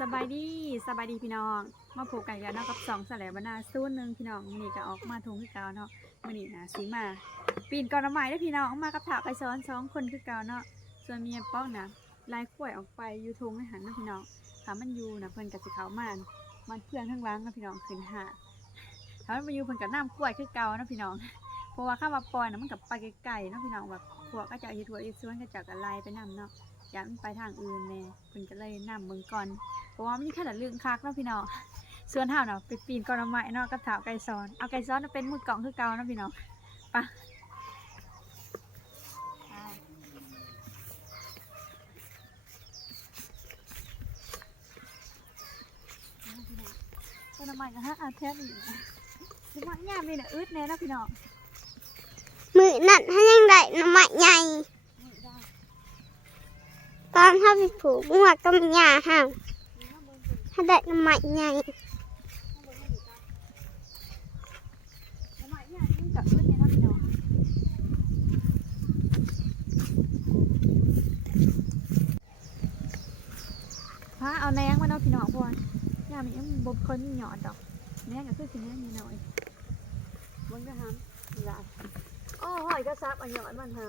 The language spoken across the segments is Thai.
สบายดีสบายดีพี่น้อง มาพบกันกันเนาะกับสองสแลบบรรณาสู้หนึ่งพี่น้องมื้อนี้ก็ออกมาทงคือเก่าเนาะมือนี้นะสีมาปีนกอนน้ำไม้ได้พี่น้องมากับถาไปซ้อนสองคนคือเก่าเนาะส่วนเมียป้องนะลายข่วยออกไปอยูทงในหันเนาะพี่น้องถามมันอยู่นะเพิ่อนกับสิเขามามันเพื่อนข้างล่างเนาะพี่น้องขึ้นหาถามมันมาอยู่เพิ่อนกับน้ำข่วยคือเก่าเนาะพี่น้องเพราะว่าข้ามาปอยนะมันกับไปไกลๆเนาะพี่น้องแบบพวกก็จะยู่ทั่วอีสวนก็จะกันไลไปนำเนาะยากมันไปทางอื่นแน่เพิ่นก็เลยนำเมืองก่อน ราะว่ามีขนาดเรื่องคักเนาะพี่น้องส่วนเฮาเนาะไปปีนกอนไม้เนาะกับถาไก่ซ้อนเอาไก่ซ้อนมาเป็นมือกล่องคือเก่าเนาะพี่น้องไปะกอนไม้ก็ฮะอาแท้นี่พี่น้องย่ามนี่น่ะอึดแน่นะพี่น้องมือนั่นให้ยังได้น้ำมันใหญ่ตอนเขาไปผูกงวดก็มีหญ้าห่าง ให้ได้น้ำมันใหญ่กอนไม้ย่ามนี่มันก็อึดแน่เนาะพี่น้องพาเอาแหนงมาเนาะพี่น้องพอนย่ามนี่ยังบ่ค่อยมีหยอดดอกแหนงก็คือสิแหนงนิดหน่อยมันก็ทำหลายอ้อหอยก็ซับอันหยอดมันท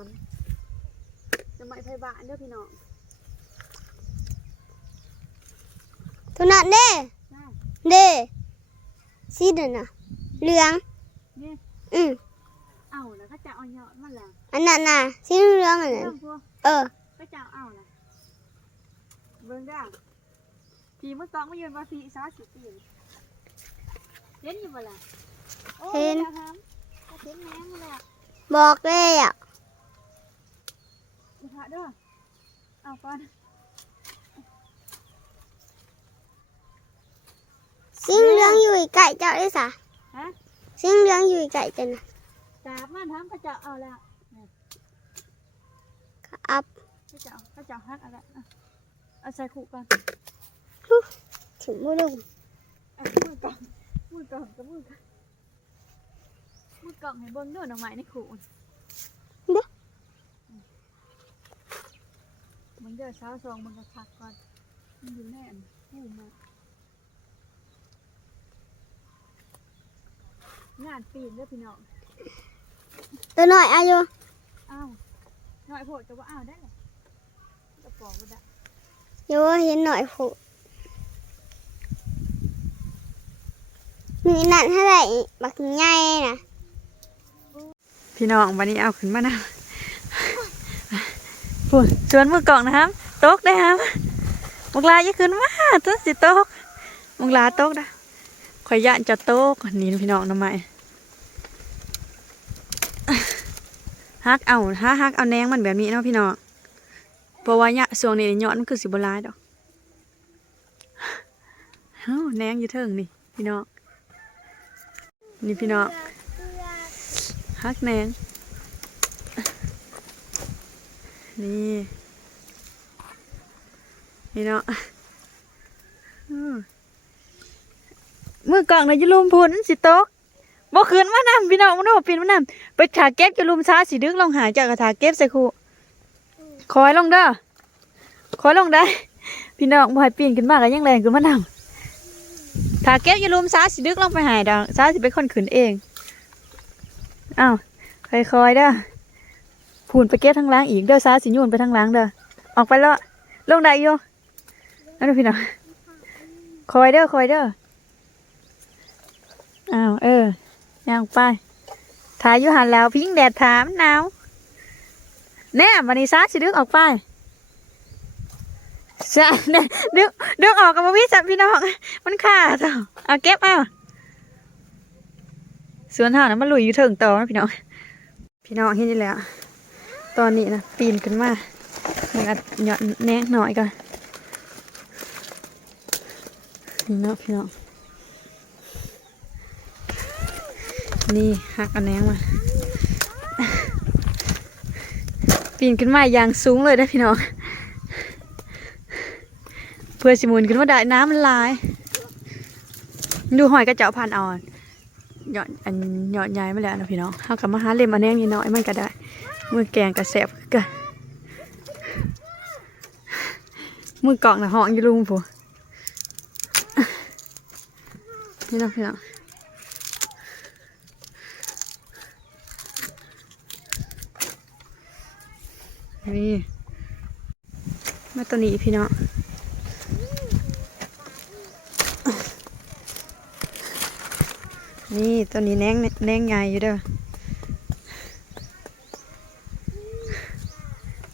ำจะไม่ไพบานเด้อพี่น้อง ตัวนั้นเด้ได้เด้สีเดินน่ะเหลืองนี่อืมเอาแล้วก็จะเอาหยอดมันแล้วอันนั้นน่ะสีเหลืองอันนั้นเรื่องพวกเออก็จะเอาแล้วเบิ่งได้พี่เมื่อต้องมายืนว่าพี่ซาสิปีเห็นอยู่บ่ล่ะโอ้ยแล้วทำก็เห็นแม่มาแล้วบอกเลยอะอีกพระเด้อเอาก่อน สีเหลืองอยู่ไก่เจ้าได้สะฮะสีเหลืองอยู่ไก่เจ้าน่ะจับมันทำก็จะเอาแล้วอัพก็จะเอาก็จะเอาฮักเอาละเอาเอาใส่ขู่ก่อนถึงมือลุงอะมือกล่องมือกล่องกับมือกล่องมือกล่องให้เบิ้งด้วยหน่อไม้ในขู่มันเดือดเช้าซองมันก็พักก่อนมันอยู่แน่นหูมา งานปีนเด้อพี่น้องตัวหน่อยอายุอ้าวหน่อยโผล่จะว่าอ้าวได้เลยกระป๋องก็ได้เดี๋ยวเห็นหน่อยผูกมือนั่นให้ได้บักใหญ่น่ะพี่น้องวันนี้เอาขึ้นมานะพูดชวนมือกล่องนะครับ โต๊กได้ครับมุกลาอย่าขึ้นมาตัวสิโต๊กมุกลาโต๊กนะ ข่อยย่านจะโต๊กนี่พี่น้องทำไมฮักเอาฮาฮักเอาแนงมันแบบนี้เนาะพี่น้องเพราะว่าเนี่ยส่วงนี้ยอดมันคือสิบลายดอกเฮ้าแนงอยู่เทิงนี่พี่น้องนี่พี่น้องฮักแนงนี่นี่เนาะอื้อ มือกล่องในะอยลุมพูนสิโตกบ่คืนมานำพี่น้องมันบ่ปีนมานำไปถาเก็บจะลุมช้าสิดึกลองหาจากกระถาเก็บใส่คูคอยลงเด้อคอยลงได้ พี่น้องบ่ให้ปีนขึ้นมาก็ยังแรงขึ้นมานำถาเก็บจะลุมช้าสิดึกลองไปหายดอกช้าสิเป็นคนขึ้นเองอ้าวคอยๆเด้อพูนไปเก็บทางล้างอีกเด้อซาสิยูนไปทางล้างเด้อออกไปแล้วลงได้อยู่นั่นพี่น้องคอยเด้อคอยเด้อาวเออ ย่างไปถ่ายอยู่หันแล้วพิงแดดถามหนาวแน่วันนี้ซาสิดึกออกไปใช่ดึกดึกออกกับพี่จับพี่น้อง มันขาดอะเอาเก็บเอาสวนห่านะมันลุยอยู่เถิงต่อนะพี่น้อง พี่น้องเห็นนี่แหล้วตอนนี้นะปีนขึ้นมามันอัดหย่อดแนงหน่อยก่อนนี่เนาะพี่น้อง นี่หักอันแนงมา ปีนขึ้นมาอย่างสูงเลยนะพี่น้อง เพื่อสิมุนขึ้นมาได้น้ำมันลาย ดูหอยกระเจ้าพันอ่อนหยอดอันหยอดใหญ่มาแล้วนะพี่น้องเฮากับมาหาเล่มอันแนงนิดหน่อยมันก็ได้มือแกงกระแสบกันมือกล่องนะห้องอยู่ลุงผู้นี่เนาะพี่น้อง นี่มาตัวนี้พี่เน้องนี่ตัวนี้แนงแนงใหญ่อยู่เด้อ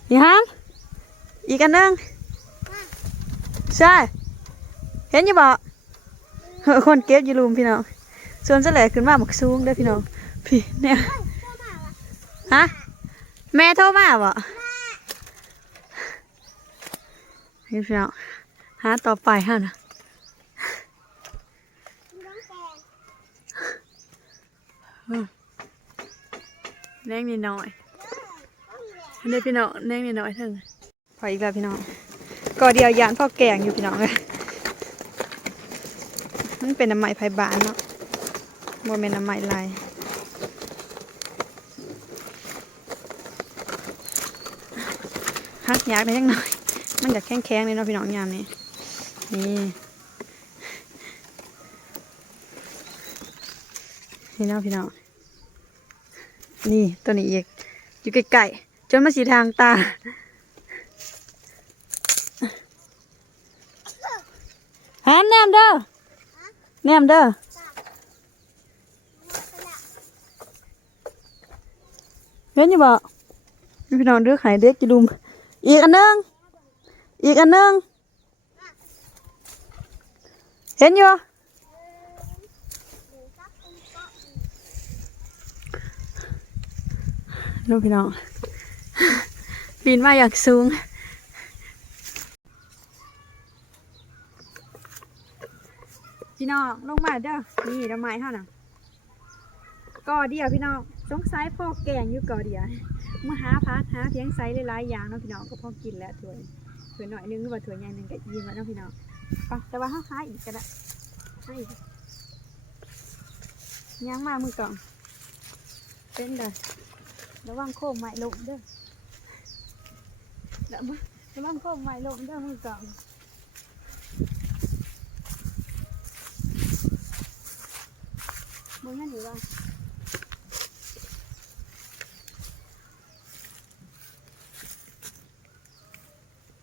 นี่ฮังอีกอันนึงใช่เห็นอยู่บ่คนเก็บอยู่ลุมพี่น้องส่วนจะแหลขึ้นมาบักสูงเด้อพี่น้องพี่เนี่ยฮะแม่โทรมาบ่ นี่พี่น้องหาต่อไปฮะนะแน่งนิดหน่อยอันนี้พี่น้องแน่งนิดหน่อยเถึงพออีกแล้วพี่น้องก็เดียวยานพ่อแกงอยู่พี่น้องเลยมันเป็นน้ำไม้ไผ่บานเนาะบ่เป็นน้ำไม้ลายฮักยากได้ยังหน่อย มันอยากแข็งแข็งๆเลยเนาะพี่น้องยามนี้นี่นี่เนาะพี่น้องนี่ตัวนี้อีกอยู่ไกลๆจนมาสีทางตาหามแนมเด้อแนมเด้อเห็นอยู่บ่พี่น้องเด้อขายเด็กจิลุมอีกอันนึง อีกอันนึง เห็นอยู่ลูกพี่น้องปีนมาอยางสูง พี่น้องลงมาเด้อนี่ดอกไม้เท่าน่ะก่อเดียวพี่น้องสงสัยพ่อแกงอยู่ก่อเดียวมาหาพักหาเพียงไซส์หลายๆอย่างเนาะพี่น้องก็พอกินแล้วถ้วย ถ้วหน่อยหนึงหรือว่าถ้วใหญ่หนึงก็ยิ้มแล้วเนาะพี่น้องไปแต่ว่าห้าค้าอีกก็ได้ให้อีกยังมามือก่อนเป็นเด้อระวังโค้งไม้ลงเด้อระวังระวังโค้งไม้ลงเด้อมือก่อนมึงนั่นอยู่ว่า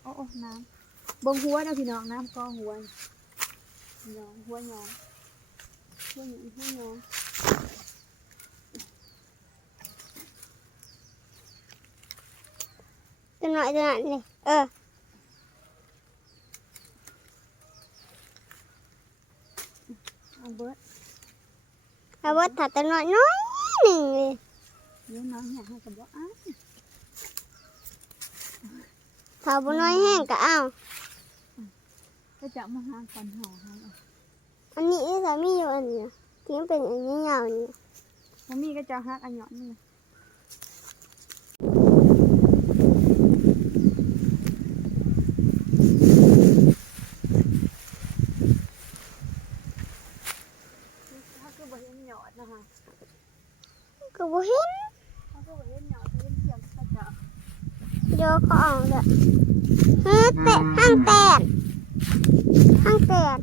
โอ้โอ้ น้ำบงหัวนะพี่น้องน้ำก็หัวหยองหัวหยองหัวหยองหัวหยองตัวหน่อยตัวหน่อยนี่เออเอาเบิร์ดเอาว่าถัดตัวหน่อยน้อยหนึ่งเลยเดี๋ยวน้องอยากให้กับว่าอ้า วถ้าบุน้อยแห้งก็เอาก็จะมาหาก่อนห่อให้เอาอันนี้สามีอยู่อันนี้นะที่มันเป็นอันนี้ยาวๆนี่แล้วมีก็จะหักอันหยอนนี่ถ้าคือบ่เห็นหยอดนะคะก็บ่เห็นถ้าคือบ่เห็นหยอดจะเห็นเทียมก็จะเดี๋ยวเขาเอาละเฮ้ยเตะห้างแตน ห้างแตน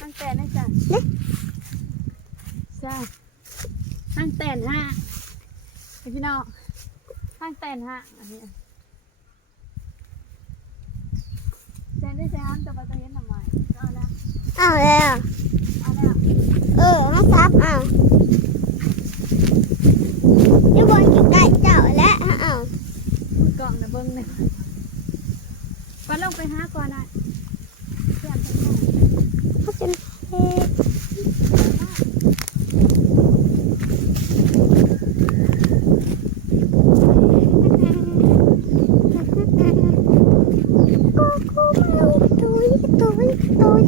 ตั้งแต่นะจ๊ะเนี่ยจ้าตั้งแต่นห้าไอพี่น้องตั้งแต่นห้าอันนี้แซนได้แซนแต่ว่าจะเห็นทำไมก็เอาแล้วเอาแล้วเอาแล้วเออให้ซับเอาเดี๋ยวบอลอยู่ใกล้เจ้าและเอาพูดกล่องนะเบิ้งเนี่ยไปลงไปหาก่อนนะเพื่อนไปหาเขาจะเฮ็ด กูกูมาตุยตุยตุย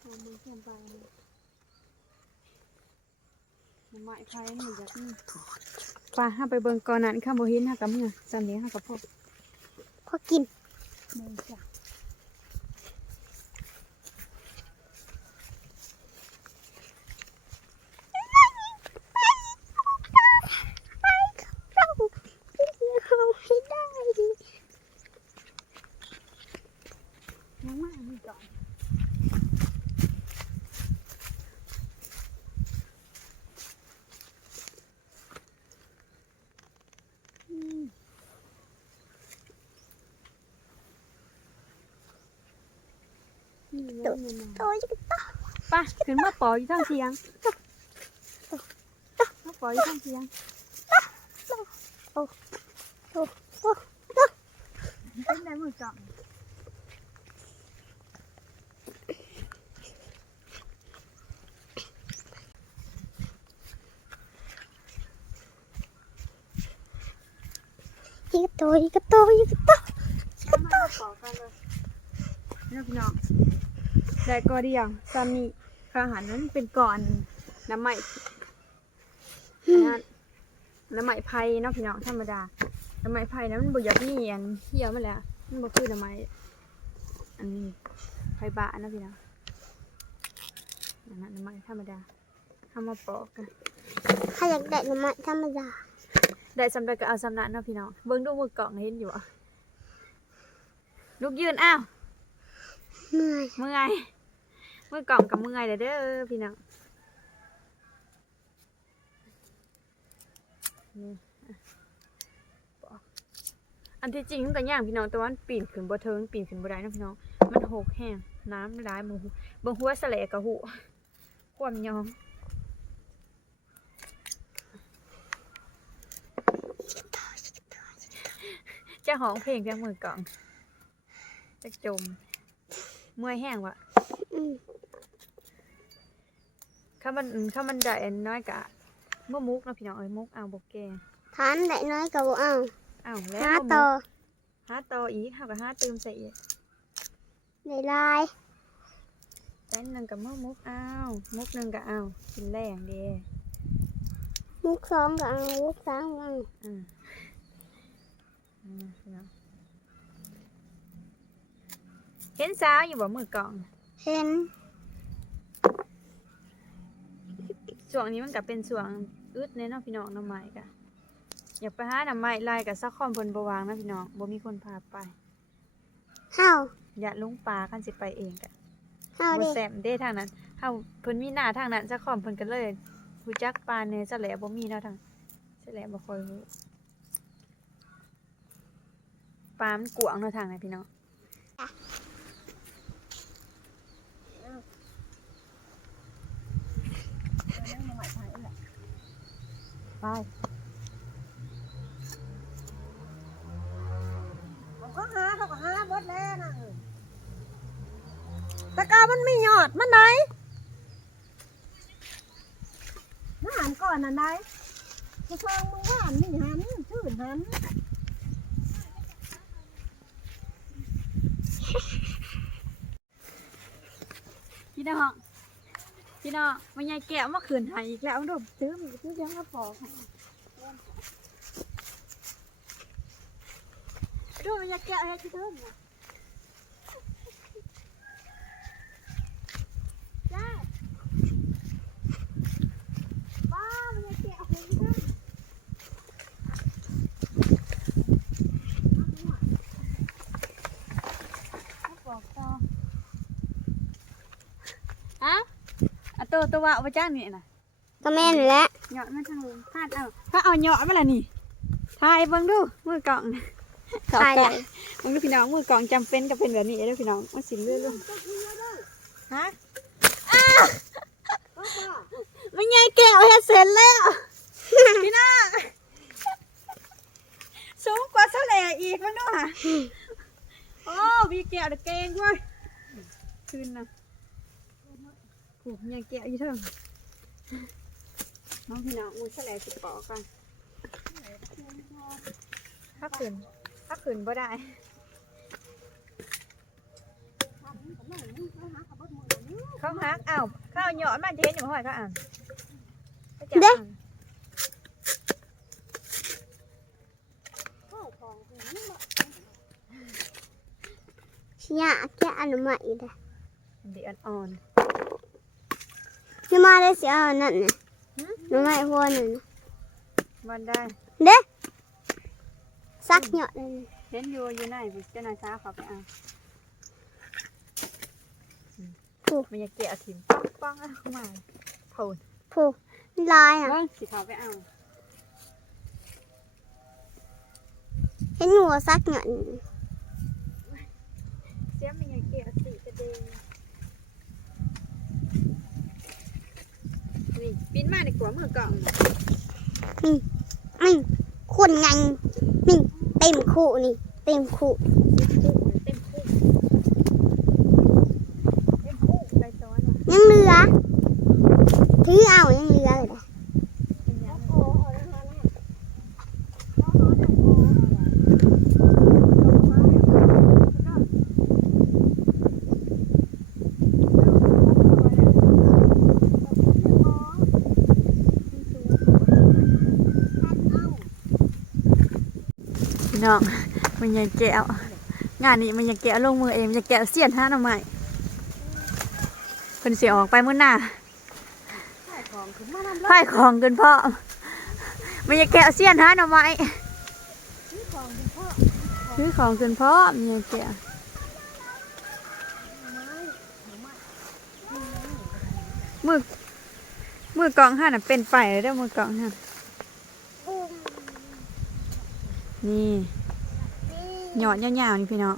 เอามือเพื่อนไปนะมันหมายใครหนูอยากนี่ไปห้าไปเบิงก่อนนั้นข้ามโบหินห้ากับเมื่อจำเนี้ยห้ากับพวก พอกินมงจ้ะ เราเอาให้ได้ ก่อนอืม ตัวตัวจะเป็นตัวไป่ะขึ้นมาปออยู่ทั้งเทียงมาปออยู่ทั้งเทียงเป็น ได้มือจับอีกตัวอีกตัวอีกตัวก็มาปอกันเลยนี่พี่น้องได้ก็เดียวซามีข้าวหันนั้นเป็นก่อนน้ำใหม่อันนั้นน้ำใหม่ไผ่เนาะพี่น้องธรรมดาน้ำใหม่ไผ่นะมันบ่อยากมีอันเหี่ยวมาแล้วมันบ่คือน้ำใหม่อันนี้ไผ่บะเนาะพี่น้องอันนั้นน้ำใหม่ธรรมดาทำมาปอกกันถ้าอยากได้น้ำมันธรรมดาได้สำเร็จก็เอาสำนักเนาะพี่น้องเบิ้งดูมือกล่องเห็นอยู่อะลูกยืนอ้าวเมื่อยเมื่อย มือกล่องกับเมื่อยเด้อเด้อพี่น้องอันที่จริงมันก็ย่างพี่น้องแต่ว่ามันปีนขึ้นบ่เทิงปีนขึ้นบ่ได้นะพี่น้อง มันหกแห้งน้ำร้ายมูเบิ่งหัวสะแหลกกับหูความยองจะห้องเพลงเพียงมือกล่องจะจมเมื่อยแห้งวะ ข้ามันข้ามันได้อันน้อยกะเมื่อมุกเนาะพี่น้องเอ้ยมุกเอาบกแกงทานได้น้อยก็บ่เอาอ้าวแล้วห้าบ่มุกตัวห้าต่ออีกห้ากับห้าเติมใส่อีกได้ลายแป้นหนึ่งกับเมื่อมุกอ้าวมุกหนึ่งกับอ้าวกินแรงเด้มุกสองก็เอามุกสามก็เอาอืมอืมพี่น้องเห็นสาวอยู่บ่มือกล่อง เห็น ช่วงนี้มันก็เป็นช่วงอึดเนี่ยเนาะพี่น้องน้ำใหม่กะอยากไปหาน้ำใหม่ไล่กับซักคอมเพิ่นบ่วางนะพี่น้องบ่มีคนพาไปเฮาอย่าลงปลาคันสิไปเองกะเฮาบ่เด้แซมเด้ทางนั้นเฮาเพิ่นมีหน้าทางนั้นซักคอมเพิ่นก็เลยรู้จักปลาเนี่ยซะแหละบ่มีเนาะทางซะแหละบ่ค่อยรู้ปลามันกวางเนาะทางนั้นพี่น้อง ไปเขาหาเขาก็หาเบดแล้วนะต่กามันไม่หยอดมันไหนมาหันก่อนอันไหนจะฟังมึงว่าหันนี่หันชื่นหันพี่น้อง พี่น้องมันยายแกะมาขืนหายอีกแล้วดูซื้อมีซื้อยังมาปอกดูมันยายแกะอะไรที่เทิมน่ะจ้าว้าวมันยายแก้วให้ที่เทิมเอาบอกต่อฮะอะ ตัวตัวว่าเอาไปจ้างนี่น่ะก็แม่นแหละเหยาะมันทางลงพาดเอาถ้าเอาเหยาะมาละนี่ถ่ายเบิ่งดูมือกล่องตายแล้วมึงดูพี่น้องมือกล่องจำเป็นก็เป็นแบบนี้เด้อพี่น้องมันสิเลื่อนลงฮะมันใหญ่แก้วเฮ็ดเสร็จแล้ว พี่น้องสูงกว่าเสลอีกมั้งดูค่ะโอ้พี่แก้วเด็กเก่งเว้ยคืนนะ โอ้ยใหญ่แก้วอยู่เถิงน้องพี่น้องมือเสลสิปอกกันถ้าขืนถ้าขืนบ่ได้เขาฮักอ้าวเขาเอาเหยาะมาเทนอยู่ห้อยเขาอ่านเขาจับอ่านอยากแกะอันใหม่เด้อเดี๋ยวอ่อน นี่มาได้สิเอาอันนั่นน่ะหนูไม่พอนั่นน่ะๆวันได้ เด้ซักเหยาะเลยเห็นอยู่อยู่ไหนพี่เจ้านายช้าเขาไปเอาผูกมันจะแกะถิ่มปังปังๆเข้ามาโผล่ผูกลายอะว่าสิเขาไปเอาเห็นหนูซักเงินเสียมันจะแกะสีกระเดง นี่ปิ้นมาในกลัวมือกล่องน่ะนี่คนไงนี่เต็มคู่นี่ เต็มคู่เต็มคู่เต็มคู่ใจซ้อนว่ะยังเหลือถือเอายังเหลือเลยนะ เป็นยัง โอ้โหเอาแล้วนะเอา พี่ น้องมันยังแกะงานนี้มันยังแกะลงมือเองมันยังแกะเสียนห้าหน่อไม้เพิ่นสิออกไปมื้อหน้าใส่านำรถไพ่ของเกินพ่อมันยังแกะเสียนห้าหน่อไม้ซื้อของคุณพ่อซื้อของเกินพ่อมันยังแกะมือมือกองห้าน่ะเป็นไฟเลยเด้อมือกองห้านี่ หยอดยาวๆนี่พี่น้อง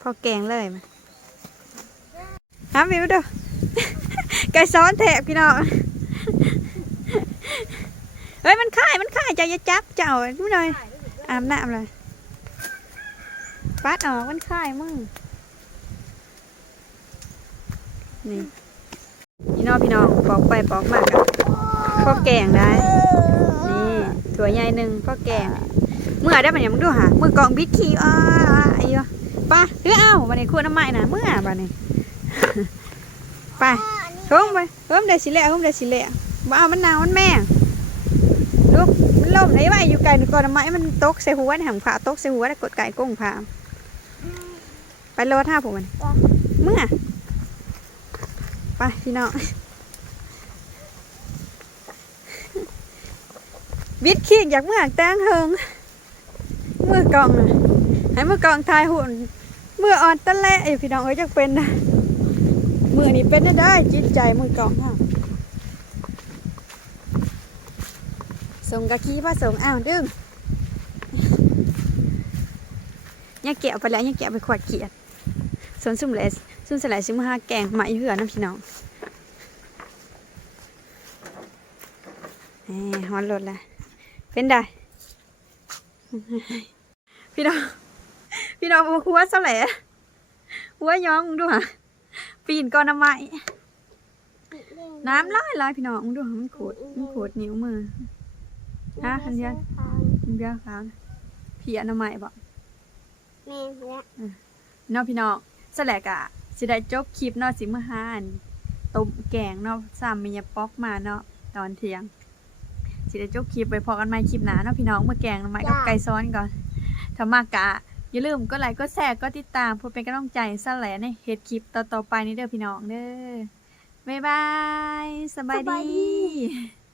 พอแกงเลยมาหาวิวเด้อไก่ซ้อนแทะพี่น้องเฮ้ยมันค่ายมันค่ายจ้าอย่าจับเจ้าดูหน่อยอาบน้ำเลยปัดออกมันค่ายมึงนี่พี่น้องพี่น้องปอกไปปอกมากับพ่อแกงได้นี่ถั่วใหญ่หนึ่งพ่อแกง มื่อได้ปะเนี่ยมึงดูหามือกองบิดขี้อ้าไอ้ยะไปเฮ้ยเอ้าวันนี้ควรน้ำไม้นะเมื่อบันนี้ไปเพิ่มไปเพิ่มได้สิเละเพิ่มได้สิเละบ้ามันหนาวมันแม่ลูกมันล่มไหนวะอยู่ไกลหนึ่งก่อนน้ำไม้มันตกใส่หัวในหางผ่าตกใส่หัวได้กดไก่ก้งผ่าไปรถท่าผมมันเมื่อไปพี่น้องบิดขี้อยากเมื่อแตงเฮง เมื่อกองน่ะให้เมื่อกองทายหุ่นเมื่ออ่อนตะและอยู่พี่น้องเอ้ยจักเป็นนะเมื่อนี่เป็นได้ได้จิตใจมือกองค่ะส่งกะขี้พระส่งอ้าวดึงเนี่ยแกะไปแล้วเนี่ยแกะไปขวดเกียดส่วนสุ่มเลยสุ่มสลายซิมห้าแกงมาเหือน้ำพี่น้องแหมฮอนรถละเป็นได้ พี่น้อง พี่น้องบอกหัวเสลยหัวย้องมึงดูหะปีนก้อนน้ำไม้น้ำลายลายพี่น้องมึงดูหะมันขูดมันขูดนิ้วมือฮะอันเดียวมันเบี้ยขาวนะเพียน้ำไม้บอกแม่และเนาะพี่น้องสแลกอะสิได้จบคลิปเนาะสิมื้อหาอันต้มแกงเนาะซ้ำมียาป๊อกมาเนาะตอนเที่ยง สิได้จบคลิปไปพอกันใหม่คลิปหน้าเนาะพี่น้องเมื่อแกงหน่อไม้กับไก่ซ้อนก่อนถ้ามากะ อย่าลืมก็ไลค์ก็แชร์ก็ติดตามเพื่อเป็นกำลังใจสแลในเฮ็ดคลิปต่อๆไปนี้เด้อพี่น้องเด้อบ๊ายบายสบายสบายดีดี